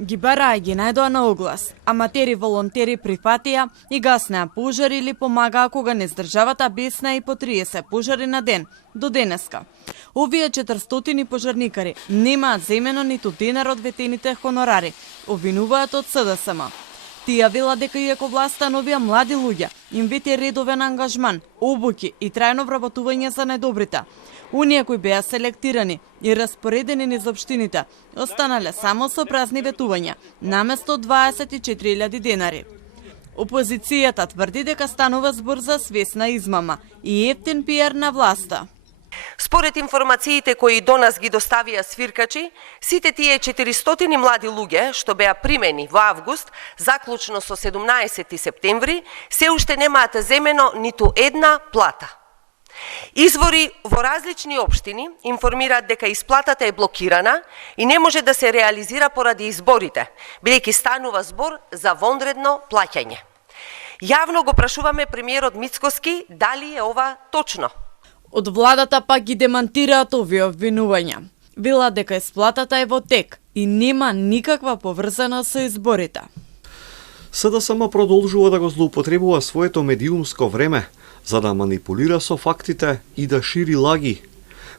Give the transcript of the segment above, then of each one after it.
Ги бараа ги најдоа на оглас. Аматери волонтери прифатија и гаснеа пожари или помагаа кога не издржавата бесна и по 30 пожари на ден до денеска. Овие 400 пожарникари немаат земено ниту денар од ветените хонорари, обвинуваат од СДСМ. Тие вела дека иако власта на овие млади луѓе им вети редовен ангажман, обуки и трајно вработување за најдобрите, оние кои беа селектирани и распоредени низ општините останале само со празни ветувања, наместо 24.000 денари. Опозицијата тврди дека станува збор за свесна измама и ефтин пиар на власта. Според информациите кои до нас ги доставија свиркачи, сите тие 400 млади луѓе што беа примени во август, заклучно со 17 септември, се уште немаат земено ниту една плата. Извори во различни општини информираат дека исплатата е блокирана и не може да се реализира поради изборите, бидејќи станува збор за вонредно плаќање. Јавно го прашуваме премиерот Мицкоски дали е ова точно. Од владата пак ги демантираат овие обвинувања. Вела дека исплатата е во тек и нема никаква поврзана со изборите. СДСМ продолжува да го злоупотребува своето медиумско време за да манипулира со фактите и да шири лаги.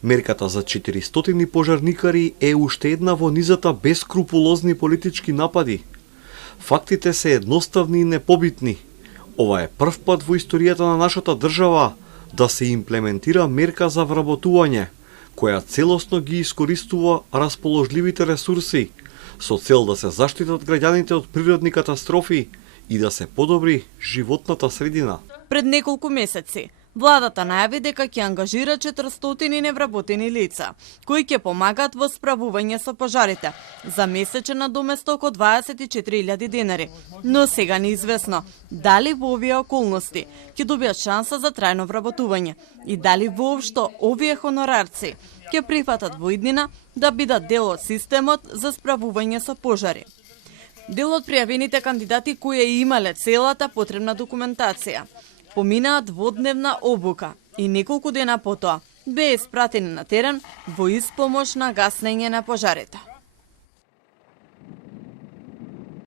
Мерката за 400 пожарникари е уште една во низата бескрупулозни политички напади. Фактите се едноставни и непобитни. Ова е прв пат во историјата на нашата држава да се имплементира мерка за вработување, која целосно ги искористува расположливите ресурси, со цел да се заштитат граѓаните од природни катастрофи и да се подобри животната средина. Пред неколку месеци, владата најави дека ќе ангажира 400 невработени лица, кои ќе помагаат во справување со пожарите, за месечен надоместок од 24.000 денари. Но сега неизвестно дали во овие околности ќе добијат шанса за трајно вработување и дали воопшто овие хонорарци ќе прифатат во иднина да бидат дел од системот за справување со пожари. Дел од пријавените кандидати кои имале целата потребна документација поминаат дводневна обука и неколку дена потоа беа испратени на терен во испомош на гаснење на пожарите.